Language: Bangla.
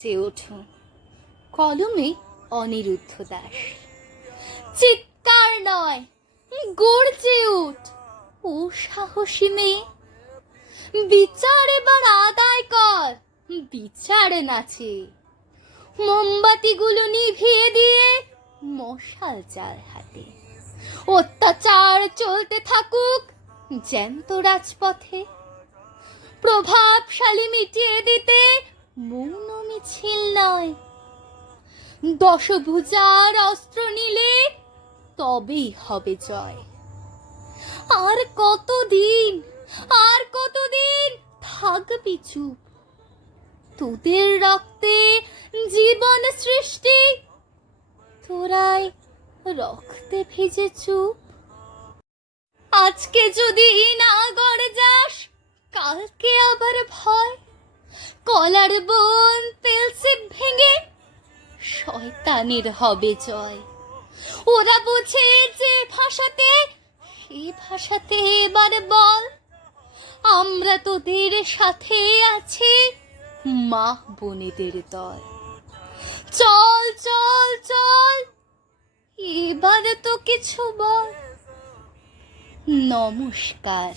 যে ওঠো। কলমে অনিরুদ্ধ দাস। চিৎকার নয়, গর্জে উঠ। ও সাহসী মেয়ে, বিচার এবার আদায় কর। বিচার নাচে মোমবাতিগুলো নিভিয়ে দিয়ে মশাল চাল হাতে। অত্যাচার চলতে থাকুক জ্যান্ত রাজপথে। প্রভাবশালী মিটিয়ে দিতে দশভুজার অস্ত্র নিলে তবেই হবে জয়। আর কতদিন আর কতদিন থাকবি চুপ? তোদের রক্তে জীবন সৃষ্টি, তোরাই রক্তে ভিজে চুপ। আজকে যদি না গড়ে যাস, কালকে আবার ভয়। কলার বোন পেলসে ভেঙে শয়তানের হবে জয়। ওরা বোঝে যে ভাষাতে সে ভাষাতে এবার বল। আমরা তোদের সাথে আছি মা বোনেদের দল। চল চল চল, এবারে তো কিছু বল। নমস্কার।